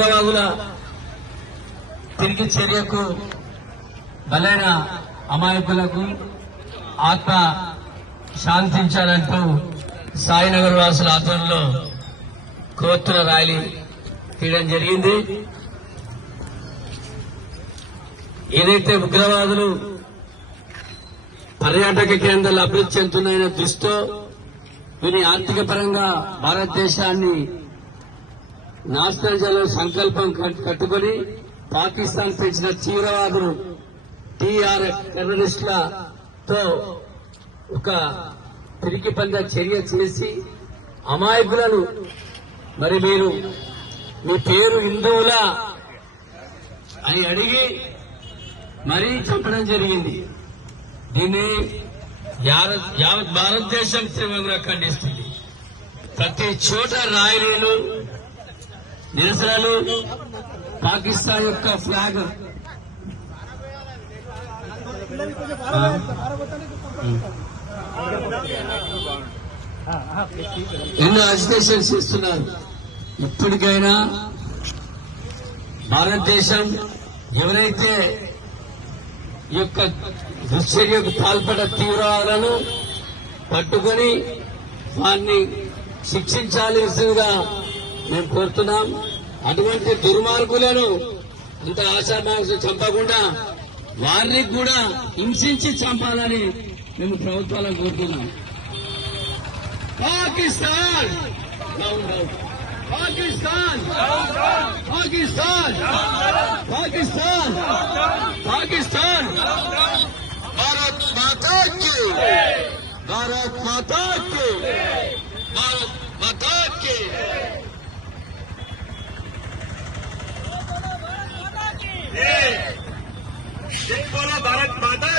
ఉగ్రవాదుల తిరిగి చర్యకు బలైన అమాయకులకు ఆత్మ శాంతించాలంటూ సాయినగర్ వాసుల ఆధ్వర్యంలో కోర్టుల ర్యాలీ తీయడం జరిగింది. ఏదైతే ఉగ్రవాదులు పర్యాటక కేంద్రాలు అభివృద్ధి చెందుతున్నాయనే దృష్టితో వీరి ఆర్థిక పరంగా భారతదేశాన్ని నాశనం చేయాలని సంకల్పం కట్టుకుని పాకిస్తాన్ పెంచిన తీవ్రవాదులు టీఆర్ టెర్రరిస్టులతో ఒక తిరిగి పంద చర్య చేసి అమాయకులను మరి మీరు మీ పేరు హిందువులా అని అడిగి మరీ చంపడం జరిగింది. దీన్ని యావత్ భారతదేశం తీవ్రంగా ఖండిస్తుంది. ప్రతి చోట ర్యాలీలు నిరసనలు పాకిస్తాన్ యొక్క ఫ్లాగ్ ఎన్నో అజిటేషన్స్ ఇస్తున్నారు. ఇప్పటికైనా భారతదేశం ఎవరైతే ఈ యొక్క దుశ్చర్యకు పాల్పడ్డ తీవ్రవాదులను పట్టుకుని వారిని శిక్షించాల్సిందిగా మేము కోరుతున్నాం. అటువంటి దుర్మార్గులను అంత ఆశామాంసం చంపకుండా వారిని కూడా హింసించి చంపాలని మేము ప్రభుత్వాలను కోరుతున్నాం. పాకిస్తాన్ పాకిస్తాన్ పాకిస్తాన్ పాకిస్తాన్ పాకిస్తాన్ భారత్ మాతా కి భారత్ మాతా కి భారత్ మాతా కి जय बोलो भारत माता